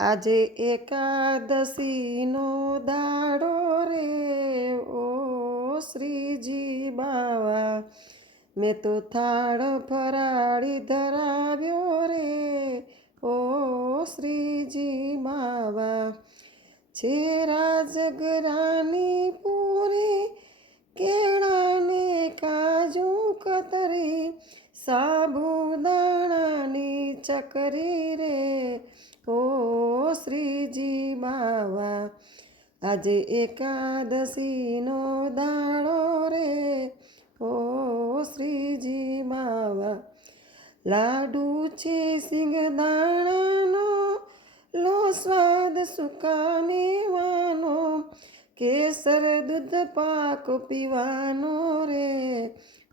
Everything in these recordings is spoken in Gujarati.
આજે એકાદશીનો દાડો રે ઓ શ્રીજી બાવા, મેં તો થાળ ફરાળી ધરાવ્યો રે ઓ શ્રીજી બાવા. છે રાજગરાની પૂરી, કેળાને કાજુ કતરી, સાબુદાણાની ચકરી રે ઓ શ્રીજી બાવા. આજે એકાદશીનો દાડો રે ઓ શ્રીજી બાવા. લાડુ છે સિંગદાણાનો, લો સ્વાદ સૂકા મેવાનો, કેસર દૂધ પાક પીવાનો રે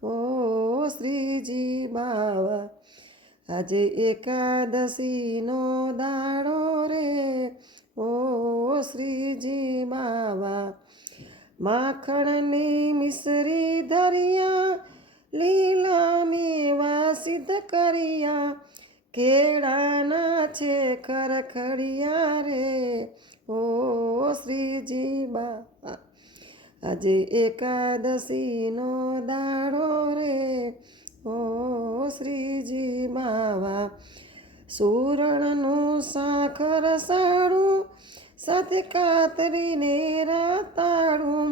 ઓ શ્રીજી બાવા. આજે એકાદશીનો દાડો રે ઓ શ્રીજી બાવા. માખણની મિશ્રી ધરિયા, લીલા મેવા સિદ્ધ કર્યા, કેળાના છે ખરખડિયા રે ઓ શ્રીજી બાવા. આજે એકાદશીનો દાડો રે ઓ શ્રીજી બાવા. સુરણનું સાખર સાડું, સાથે કાતરીને રાતાડું,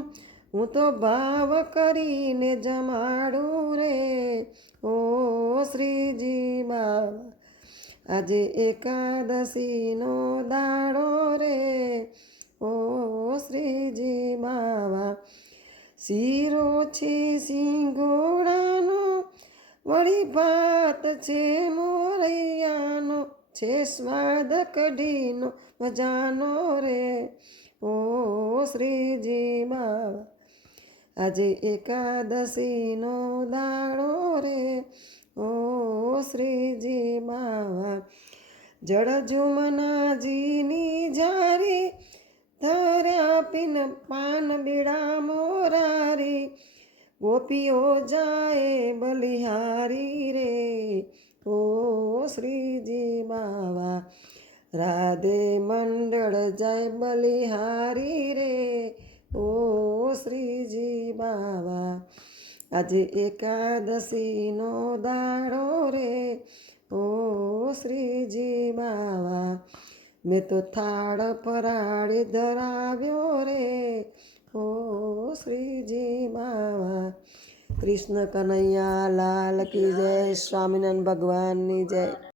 હું તો ભાવ કરીને જમાડું રે ઓ શ્રીજી બાવા. આજે એકાદશીનો દાડો રે ઓ શ્રીજી બાવા. શીરો છે સિંગોડાનો, વળી ભાત છે મોરૈયાનો, છે સ્વાદ કઢીનો મજાનો રે ઓ શ્રીજી બાવા. આજે એકાદશીનો દાડો રે ઓ શ્રીજી બાવા. જળજુમનાજીની જારી, ધર્યા પીન પાન બીડા મોરારી, ગોપીઓ જાય બલિહારી રે ઓ શ્રીજી બાવા. રાધે મંડળ જાય બલિહારી રે ઓ શ્રીજી બાવા. આજે એકાદશીનો દાડો રે ઓ શ્રીજી બાવા. મેં તો થાળ ફરાળી ધરાવ્યો રે ઓ શ્રીજી બાવા. કૃષ્ણ કનૈયા લાલ કી જય, સ્વામિનારાયણ ભગવાનની જય.